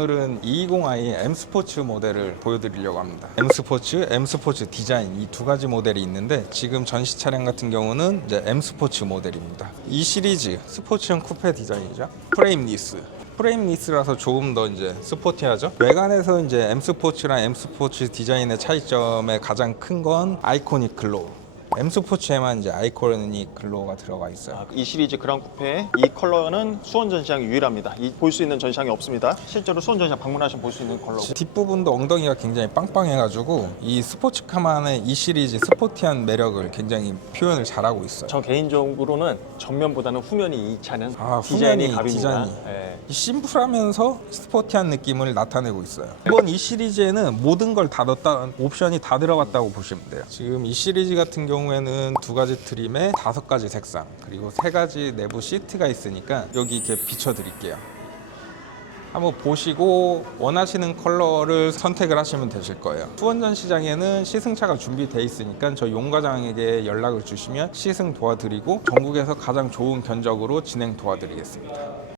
오늘은 220i M 스포츠 모델을 보여드리려고 합니다. M 스포츠, M 스포츠 디자인 이 두 가지 모델이 있는데 지금 전시 차량 같은 경우는 이제 M 스포츠 모델입니다. 이 시리즈 스포츠형 쿠페 디자인이죠. 프레임리스. 프레임리스라서 조금 더 이제 스포티하죠. 외관에서 이제 M 스포츠랑 M 스포츠 디자인의 차이점의 가장 큰 건 아이코닉 글로우. M 스포츠에만 이제 아이코닉 글로우가 들어가 있어요. 아, 이 시리즈 그랑 쿠페 이 컬러는 수원 전시장 유일합니다. 이 볼 수 있는 전시장이 없습니다. 실제로 수원 전시장 방문하시면 볼 수 있는 컬러고. 뒷부분도 엉덩이가 굉장히 빵빵해가지고 이 스포츠카만의 이 시리즈 스포티한 매력을 굉장히 표현을 잘하고 있어요. 저 개인적으로는 전면보다는 후면이 이 차는 아, 디자인이 후면이 갑입니다. 디자인이. 예. 이 심플하면서 스포티한 느낌을 나타내고 있어요. 이번 이 시리즈에는 모든 걸 다 넣었다 옵션이 다 들어갔다고 보시면 돼요. 지금 이 시리즈 같은 경우에 는 두 가지 트림에 다섯 가지 색상 그리고 세 가지 내부 시트가 있으니까 여기 이렇게 비춰드릴게요. 한번 보시고 원하시는 컬러를 선택을 하시면 되실 거예요. 수원전 시장에는 시승차가 준비돼 있으니까 저 용과장에게 연락을 주시면 시승 도와드리고 전국에서 가장 좋은 견적으로 진행 도와드리겠습니다.